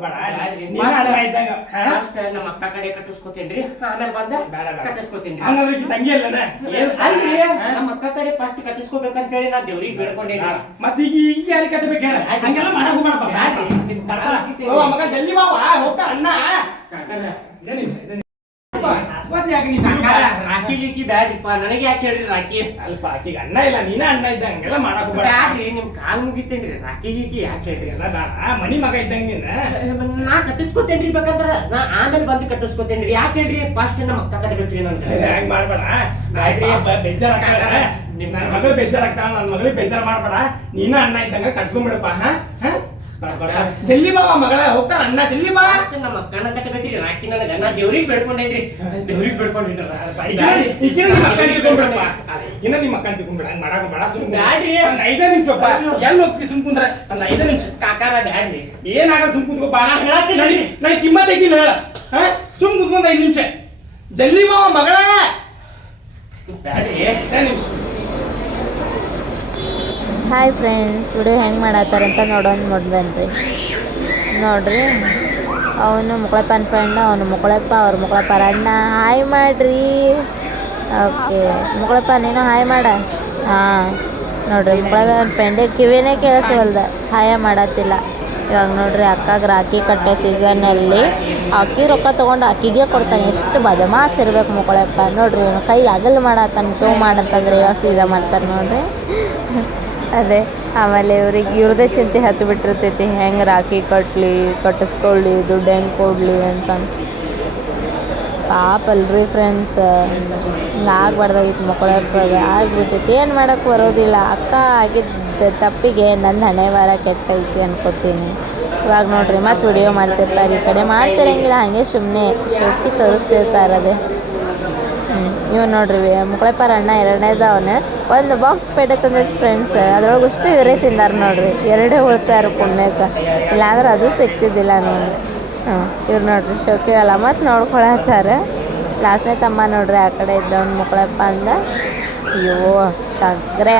ಹೋಗ್ಬೇಡ ಫಸ್ಟ್ ನಮ್ಮ ಅಕ್ಕ ಕಡೆ ಕಟ್ಟಿಸ್ಕೊತೇನ್ರಿ ಆಮೇಲೆ ಬಂದ ಕಟ್ಟಿಸ್ಕೊತೇನ್ರಿ ಹಂಗಂದ್ರೆ ತಂಗಿ ಅಲ್ಲನ ಅಲ್ರಿ ನಮ್ಮ ಅಕ್ಕ ಕಡೆ ಫಸ್ಟ್ ಕಟ್ಟಿಸ್ಕೋಬೇಕಂತ ಹೇಳಿ ನಾ ದೇವ್ರಿಗೆ ಬೇಡ್ಕೊಂಡೇನಿ ಮತ್ತೆ ಈಗ ಯಾರಿಗೆ ಕಟ್ಟಬೇಕು ಹೇಳ ಹಂಗೆಲ್ಲ ಮಾಡಕ್ ಹೋಗ್ಬೇಡಪ್ಪ ಮಗ ಜಲ್ದಿ ಬಾವ ಹೋಗ್ತಾ ಅಣ್ಣ ರಾಖಿ ಗೀಕಿ ಬ್ಯಾಡ್ರಿಪ್ಪ ನನಗೆ ಯಾಕೆ ಹೇಳ್ರಿ ರಾಖಿ ಅಲ್ಪ ಆಕಿಗೆ ಅಣ್ಣ ಇಲ್ಲ ನೀನ ಅಣ್ಣ ಇದ್ದ ಹಂಗೆಲ್ಲ ಮಾಡಕ್ ಬ್ಯಾಡ್ರಿ ನಿಮ್ ಕಾಲ್ ಮುಗಿತೇನ್ರಿ ರಾಖಿ ಗೀಕಿ ಯಾಕೆ ಹೇಳ್ರಿ ಎಲ್ಲ ಬೇಡ ಮನಿ ಮಗ ಇದ್ದಂಗ ನೀನ ನಾ ಕಟ್ಟಿಸ್ಕೊತೇನ್ರಿ ಬೇಕಂದ್ರ ನಾ ಆಮೇಲೆ ಬಂದು ಕಟ್ಟಿಸ್ಕೊತೇನ್ರಿ ಯಾಕೆ ಹೇಳ್ರಿ ಫಸ್ಟ್ ನಮ್ಮ ಅಕ್ಕ ಕಟ್ಟಬೇಕ್ರಿ ನನ್ಗೆ ಹಂಗ್ ಮಾಡ್ಬೇಡ ಬೇಜಾರಾಗ್ತಾಳ ನನ್ನ ಮಗಳು ಬೇಜಾರಾಗ್ತಾಳ ನನ್ನ ಮಗಳಿಗೆ ಬೇಜಾರ್ ಮಾಡ್ಬೇಡ ನೀನ ಅಣ್ಣ ಇದ್ದಂಗ ಕಟ್ಸ್ಕೊಂಡ್ಬಿಡಪ್ಪ ಜಲ್ದಿ ಬಾವ ಮಗಳ ಹೋಗ್ತಾರ ಅಣ್ಣ ಜಲ್ದಿ ಬಾ ನಮ್ಮ ಅಕ್ಕನ ಕಟ್ಟಬೇಕ್ರಿ ರಾಖಿ ನನಗ ನಾ ದೇವ್ರಿಗೆ ಬೇಡ್ಕೊಂಡೇನ್ರಿ ದೇವ್ರಿಗೆ ಬೇಡ್ಕೊಂಡಿಟ್ರ ಇನ್ನ ನಿಮ್ಮ ಅಕ್ಕ ತಿಳ್ಕೊಂಡ್ಬಿಡ ಹಂಗ ಮಾಡಾಕ ಬೇಡ ಸುಮ್ಮನೆ ಬ್ಯಾಡ್ರಿ ಒಂದ್ 5 ನಿಮಿಷಪ್ಪ ಎಲ್ಲಿ ಹೋಗ್ತಿ ಸುಮ್ ಕುಂದ್ರ ಒಂದ್ 5 ನಿಮಿಷ ಕಾಕಾರ ಬ್ಯಾಡ್ರಿ ಏನಾಗಲ್ಲ ಸುಮ್ ಕುಂತ್ಕೋ ಬಾ ಹೇಳತ್ತಿ ನೋಡಿ ನನ್ ಕಿಮ್ಮತ್ ಐತಿಲ್ಲ ಹೇಳ ಸುಮ್ ಕುತ್ಕೊಂಡ್ 5 ನಿಮಿಷ ಜಲ್ದಿ ಬಾವ ಮಗಳ ಬ್ಯಾಡ್ರಿ 5 ನಿಮಿಷ ಹಾಯ್ ಫ್ರೆಂಡ್ಸ್ ವಿಡಿಯೋ ಹೆಂಗೆ ಮಾಡತ್ತಾರಂತ ನೋಡ್ಬನ್ರಿ ನೋಡ್ರಿ ಅವನು ಮುಕ್ಕಳಪ್ಪನ ಫ್ರೆಂಡ್ ಅವನು ಮುಕ್ಕಳಪ್ಪ ಅವ್ರ ಮುಕ್ಕಳಪ್ಪರ ಅಣ್ಣ ಹಾಯ್ ಮಾಡ್ರಿ ಓಕೆ ಮುಕ್ಕಳಪ್ಪ ನೀನು ಹಾಯ್ ಮಾಡ ಹಾಂ ನೋಡ್ರಿ ಮುಕ್ಕಳಪ್ಪನ ಫ್ರೆಂಡಿಗೆ ಕಿವಿನೇ ಕೇಳಿಸವಲ್ದ ಹಾಯ ಮಾಡತ್ತಿಲ್ಲ ಇವಾಗ ನೋಡ್ರಿ ಅಕ್ಕಾಗ ರಾಖಿ ಕಟ್ಟೋ ಸೀಸನ್ನಲ್ಲಿ ಅಕ್ಕಿ ರೊಕ್ಕ ತೊಗೊಂಡು ಅಕ್ಕಿಗೆ ಕೊಡ್ತಾನೆ ಎಷ್ಟು ಬದಮಾಸ್ ಇರ್ಬೇಕು ಮುಕ್ಕಳಪ್ಪ ನೋಡ್ರಿ ಇವನು ಕೈ ಅಗಲ್ ಮಾಡತ್ತಾನೆ ಟೋ ಮಾಡಂತಂದ್ರೆ ಇವಾಗ ಸೀದಾ ಮಾಡ್ತಾರೆ ನೋಡ್ರಿ ಅದೇ ಆಮೇಲೆ ಇವ್ರದ್ದೇ ಚಿಂತೆ ಹತ್ತು ಬಿಟ್ಟಿರ್ತೈತಿ ಹೆಂಗೆ ರಾಖಿ ಕಟ್ಟಿಸ್ಕೊಳ್ಳಿ ದುಡ್ಡು ಹೆಂಗೆ ಕೊಡಲಿ ಅಂತಂದು ಪಾಪ ಅಲ್ರಿ ಫ್ರೆಂಡ್ಸ್ ಹಿಂಗೆ ಆಗ್ಬಾರ್ದಾಗಿತ್ತು ಮಕ್ಕಳಪ್ಪಗೆ ಆಗಿಬಿಟ್ಟೈತಿ ಏನು ಮಾಡೋಕ್ಕೆ ಬರೋದಿಲ್ಲ ಅಕ್ಕ ಆಗಿದ್ದ ತಪ್ಪಿಗೆ ನನ್ನ ಹಣೆ ವಾರ ಕೆಟ್ಟೈತಿ ಅನ್ಕೋತೀನಿ ಇವಾಗ ನೋಡ್ರಿ ಮತ್ತೆ ವಿಡಿಯೋ ಮಾಡ್ತಿರ್ತಾರೆ ಈ ಕಡೆ ಮಾಡ್ತಿರಂಗಿಲ್ಲ ಹಾಗೆ ಸುಮ್ಮನೆ ಶೋಕಿ ತೋರಿಸ್ತಿರ್ತಾರೆ ಅದೇ ಇವ್ ನೋಡ್ರಿ ಮುಕ್ಕಳಪ್ಪರ ಅಣ್ಣ ಎರಡನೇದ ಅವನು ಒಂದು ಬಾಕ್ಸ್ ಪೇಟೆ ತಂದೈತಿ ಫ್ರೆಂಡ್ಸ್ ಅದ್ರೊಳಗೆ ಅಷ್ಟು ಇವರೇ ತಿಂದಾರ ನೋಡ್ರಿ 2 ಉಳ್ಸಾರ ಪುಣ್ಯಕ್ಕೆ ಇಲ್ಲಾಂದ್ರೆ ಅದು ಸಿಗ್ತಿದ್ದಿಲ್ಲ ನೋಡಿ ಇವ್ರು ನೋಡ್ರಿ ಶೋಕಿ ಅಲ್ಲ ಮತ್ತು ನೋಡ್ಕೊಳತ್ತಾರ ಲಾಸ್ಟ್ನೇ ತಮ್ಮ ನೋಡ್ರಿ ಆ ಕಡೆ ಇದ್ದವನು ಮುಕ್ಕಳಪ್ಪ ಅಂದ ಅಯ್ಯೋ ಶಂಕ್ರೆ